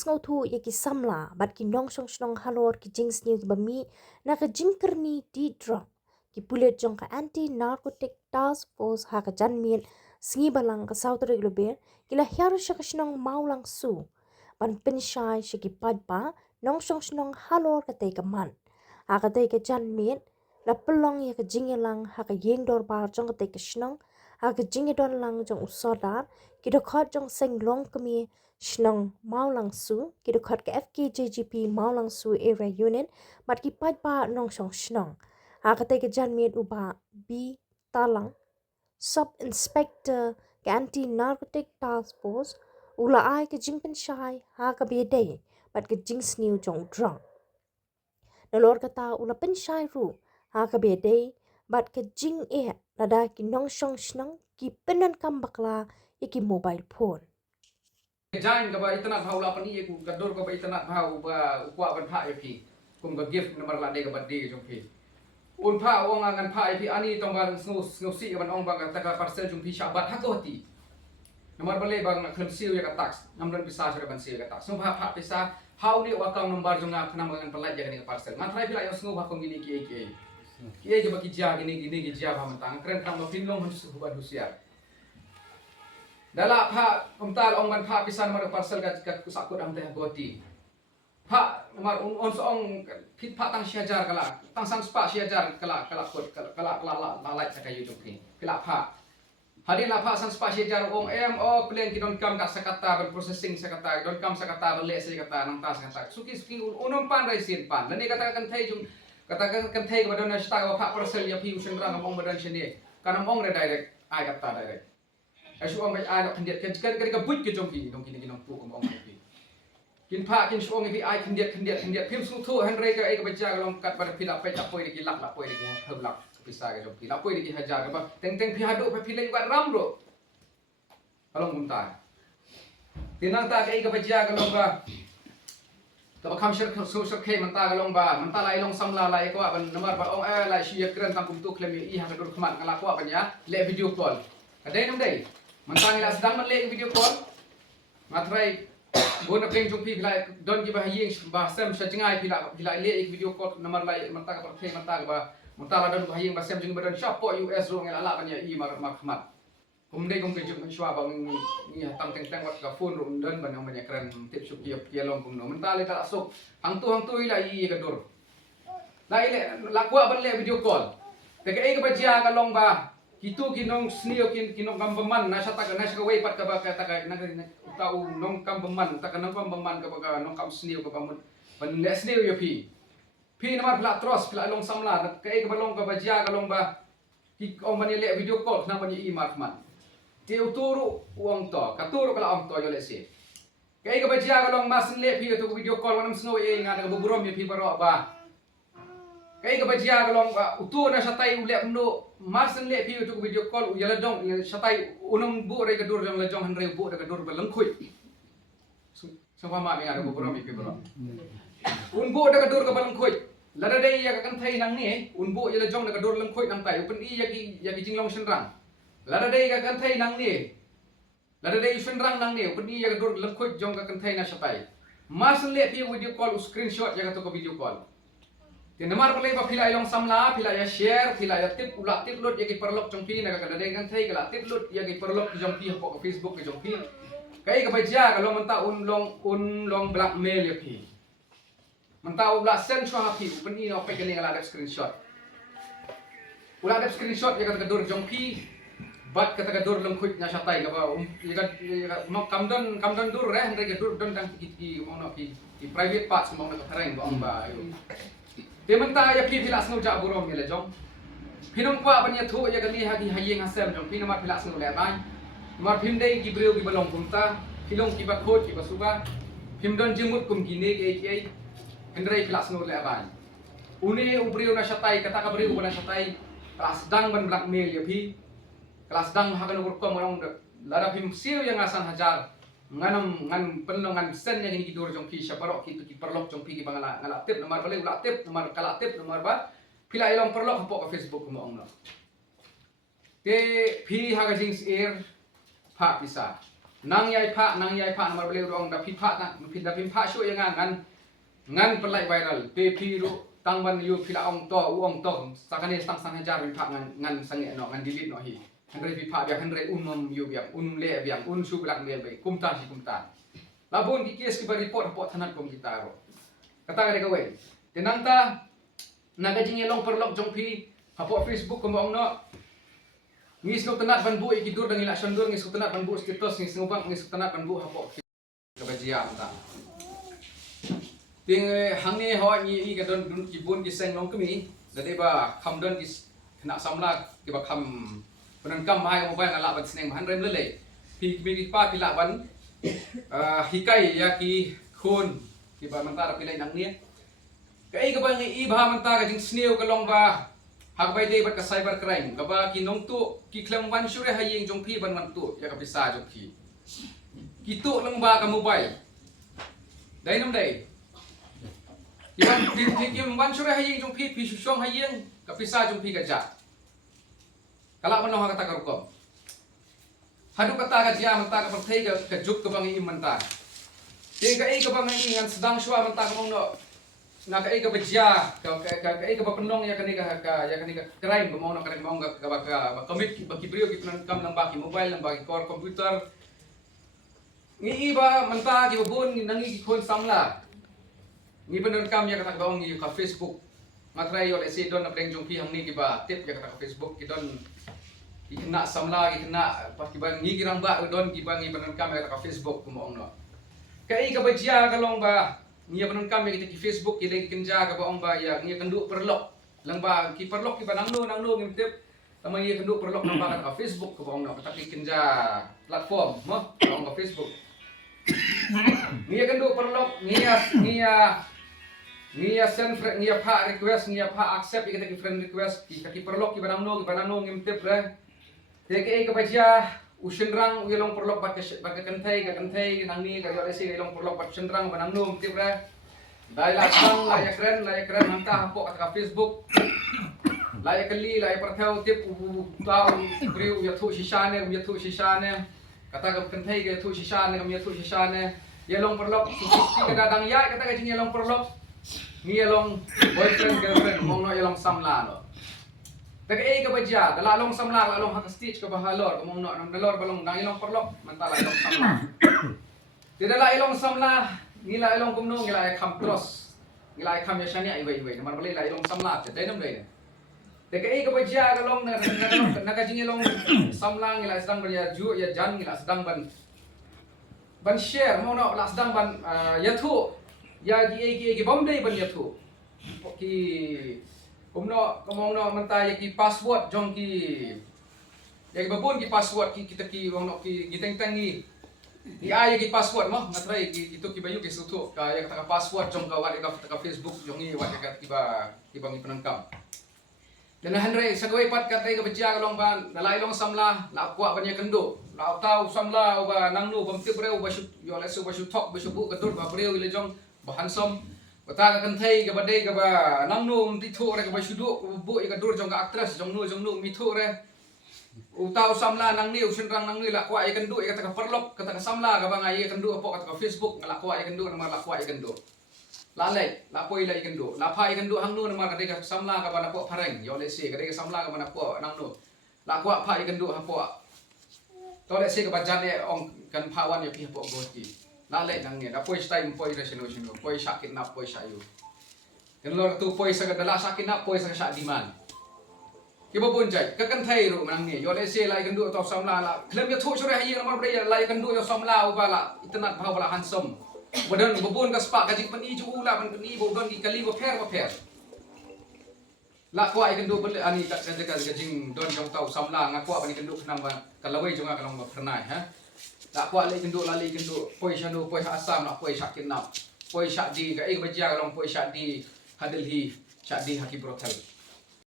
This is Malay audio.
jings ngau thu ya ki samla bat ki nong song snong halor ki jings new ki bami na ka jingkerni di drop ki pulet jong ka anti narcotic task force ha ka janmil singi balang ka south reglober kila hiar ka snong maulang su ban penshai ki padpa nong song snong halor ka te ka man ha ka te ka janmil la pelong ya ka jingelang ha ka yeng dor bar jong ka te ka snong ha ka jingedon lang jong usodar ki do khot jong seng long kami Shnong Maulang Su, ki dekat ke FKJGP Maulang Su Area Unit, mat ki pa nong song Shnong. Ha kata ke jan miet uba B Talang, Sub Inspector ke Anti Narcotic Task Force, ula ai ke jingpen shai ha ka day, mat ke jing sniu jong drang. Nalor kata ula pen shai ru ha ka day, mat ke jing nada ki nong song Shnong ki penan kam bakla iki mobile phone. Jain ka ba itana bhau la pani ku kador ka ba itana bhau ba ukwa ban pha ep kum ka gift number la de ka birthday jong phi un pha ong angan pha ep ani tong ba si ban ong ba ka ta parcel jong phi shabat ha ko ti nomor bale bang na khun siu ya ka tax namran pisa sura ban siu ka tax so pha pisa hau ni wa account number jong na khana mangan palai ja ni parcel man trai phi la yo sngo ba kong gini ki ba ki ja gini ki ja ba man tang kren kam ma phin long han su ba dusia Dala pa umtal ong man pa pisan mar parcel kat kusakut am teh goti. Pa mar on so ong pit pa tang syajar kala tang sang spa syajar kala kot kala la light sa kayu jukri. Kala pa. Hari la pa sang spa syajar ong plan ki don kam ka sakata ber processing sakata don kam sakata ber le sakata nang ta sakata. Suki unom pan rai sin pan. Lani kata kan thai jung kata kan thai ka don sta ka pa parcel ya pi usen ran ong badan sini. Kanam ong re direct ai kata direct. Asu ong ai nak kendiat kan ka but ke jong ki dong kini nong tu ong ki kin pha kin suong ki ai kendiat phim su thu han re ka ai ka baca long kat pada pila pe tak poi ki lak poi ki heb lak pisa ka jong ki lak poi ki hajar ka ba teng pi hadu pa pileng ba ram ro kalong munta tinang ta ka ai ka baca ka long ba ka ba kham shir su ke manta ka long ba manta lai long samla lai ko ban nomor ba ong ai lai shi kren tang kum tu klem i ha ka dur khmat ngala ko ban ya le video call kadai nam dai Mentang ila sedang melek video call. Matrai bona peng jong pi bila don ki bahayeng bahasam sajengai bila le video call nomor lai mentang ka perthei mentang ba mentang don bahayeng bahasam jeng badan shop US ro ngel ala kan ya i mar khmat. Kumdei kum ke jong shwa ba ni tang teng wat ka phone ro don ban ang banyak keren tip su ki long kum no mentang le tak sok hang tu ila i ka dur. Lai le lakwa ban le video call. Ke ai ka bajia ka long ba Kitu kinong snio kinong kambaman nasa taga nasa kaway pat ka ba ka taga tao nong kambaman taga nong kambaman ka ba nong kam snio ka ba mun pan le snio yo pi naman pla tros pla long samla kay ka balong ka ba dia ka long ba ki ong manile video call na man i mark man ti uturo uang to katuro kala ong to yo le si kay ka ba dia ka long mas le pi to video call manam snow e nga ka buburom yo pi baro ba kay ka ba dia ka long utu na sa tay ule mno Marsen le pi untuk video call yala dong satai unang bu re kadur yang lejong han re bu re kadur belengkui. Sama ma mi ada beberapa mi beberapa. Un bu re kadur ka belengkui. Lada dai ya kan thai nang ni un bu yala jong re kadur lengkui nang tai upen i ya ki jinglong senrang. Lada dai ka kan thai nang ni. Lada dai senrang nang ni upen i ya kadur lengkui jong ka kan thai na satai. Marsen le pi video call screenshot ya ka to video call. Tinamar pala iba pila ilong samla, pila ya share, pila ya tip ulat tip load ya ki perlok jong pi na kada dengan thai kala tip load ya ki perlok jong pi ko Facebook ke jong pi. Kai ka baja kalau menta un long blackmail ya pi. Menta ulat send so ha pi pen no pe kene ngala screenshot. Ulat screenshot ya kata dur jong pi bat kata dur long khut nya satai ka ba ya mo kamdon dur re andre dur don dang ki mo no ki private parts mo na ka thareng ba ba Dementa ya pi pilas nu ja burom ni le jong. Pinong kwa ban ya thu ya gali ha ki hayeng asem jong pinama pilas nu le tai. Mar phim dei ki breu ki balong kumta, pilong ki ba khot ki ba suga. Phim don jimut kum ki ne ke ai. Hendrai pilas nu le tai. Uni ubreu na satai kata ka breu ban satai. Kelas dang ban blackmail ya pi. Kelas dang ha kan ukur ko morong lada phim siu yang asan hajar. Ngan penong ngan sen yang ini kidur jong pi syaparo ki ki perlok jong pi ki bangala ngala tip nomor balik ulat tip nomor kala tip nomor ba pila ilong perlok po ka Facebook mo ong no te pi haga jings air pa pisa nang yai pha nomor beli ruang da pha na pha shu yang ngan pelai viral pe ru tang ban yu phila ong to sakane sang hajar pha ngan sange no ngan delete no hi handre pha bia handre yu bia le bia su belak bel bai kumta labun ki kes ki ba report thanat kom kita ro kata ga gawe tenang ta naga jing elong perlok jong phi hapo Facebook kom ong no ngis no tenat ban bu ikidur dang ila sandur ngis tenat ban bu status ngis ngubang ngis tenat ban bu hapo kabajia ta ting hangne ho ni ka don ki bun ki seng long kemi dade ba kham don ki kena samla ki ba kham penan kam mai mobile ala ban seneng han rem lele pi mi pa pila ban hikai ya ki khun ki ba mantara pilai nang ni kai ka ba ni i ba mantara jing sneu ka long ba hak bai dei bat ka cyber crime ka ba ki nong tu ki klam wan shure hayeng jong phi ban wan tu ya ka pisa jong ki tu long ba ka mobile dai nam dai Kim wan shure hayeng jong phi shong hayeng ka pisa jong phi ka ja kala ban no kata ka rukom hadu kata ka ja manta ka perthei ka juk ka bangi manta te ka ei ka bangi ngan sedang shwa manta ka mong no na ka ei ka bajia ka ei ka penong ya kani ka crime mo no ka mong ka commit ba ki brio ki penan kam lang ba ki mobile lang ba ki core computer ngi iba manta ki bun nangi ki khon samla ni penan kam ya kata baong ni ka Facebook matrai yo lesi don na pleng jong pi hang ni ki ba tip ya kata ka Facebook ki don ki kena samla ki kena pas ki ban ngi kirang ba don ki bang ni penan kam ya kata ka Facebook ko moong no kai ka bajia ka long ba ni penan kam ya ki Facebook ki le kenja ka baong ba ya ngi kenduk perlok lang ba ki perlok ki ba nang no ngi tip tamang ngi kenduk perlok nang ba ka Facebook ko baong no kata ki kenja platform mo baong ka Facebook ngi kenduk perlok ngia send friend ngia pa request ngia pa accept kita ki friend request ki perlok ki banang no ngimtep re te ke ka bajia usenrang uyelong perlok bak kentai nang ni ka jole si elong perlok bak usenrang banang no ngimtep re dai la sang la ya keren manta hapo ka Facebook la ya kali la ya perthau tip tau briu ya thu shisane kata ka kentai ka thu shisane yelong perlok susi ka dadang ya kata ka jing yelong perlok ni elong boyfriend girlfriend mong no elong samla no taga ei ka bajia dala long samla la long hak stitch ka bahalor mong no nang dalor balong dang elong perlok mantala elong samla tidala elong samla nila elong kumno ngila ay kham tros ngila ay kham yashani ay wai namar balay la elong samla te denam dai taga ei ka bajia ka long na ka jing elong samla ngila sedang berja ju ya jan ngila sedang ban share mong no la sedang ban yathu ya ki Bombay ban yathu ki kumno komong no manta ya ki password jong ki ya ki babon ki password ki kita ki wong no ki giteng-teng ni ay ki password mo natray ki itu ki bayu ki sutu ka ya ka password jong ka wat ka Facebook jong ni wat ka ki bang ipanangkam dan hanre sagaway pat katay ka bajia kalong ban nalay long samla la kwa ban ya kendo la taw samla ba nangno bamti breu ba shoot yo la su ba shoot talk ba shoot bu kadur ba breu ile jong bahansom bata ka kanthai ka badai ka ba nangno ti tho re ka ba shudu bu ka dur jong ka actress jong nu mi tho re utau samla nang ni usin rang nang ni la kwa ikan du ka perlok ka samla ka ba ngai ikan du apo ka Facebook ngala kwa ikan du nama la kwa ikan du lalai la poi la ikan du la pha ikan du hang nu nama ka samla ka ba na po phareng yo le se ka samla ka ba na po nang nu la kwa pha ikan du apo to le se ka ba jan ong kan phawan ya pi apo goti lalai nang ni da poi time poi resolution poi sakit na poi sayu kan lor tu poi sa dala sakit na poi sa sa diman kiba bonjai ka kan thai ru nang ni yo le se lai kan du to samla la klem ya thu sore hayi namar bre lai kan du yo samla u bala itnat bhaw bala hansom bodan bobon ka spa ka jik pan i ju ula pan ni bodon ki kali bo pher la kwa kan du bel ani ka jing don jong tau samla nga kwa ban kan du nang ba kalawai jonga kalong ba pernai ha la kwa le kan du poi shanu poi asam la poi sakin na poi sak di ka ek bajia kalong poi sak di hadil hi sak di haki brothel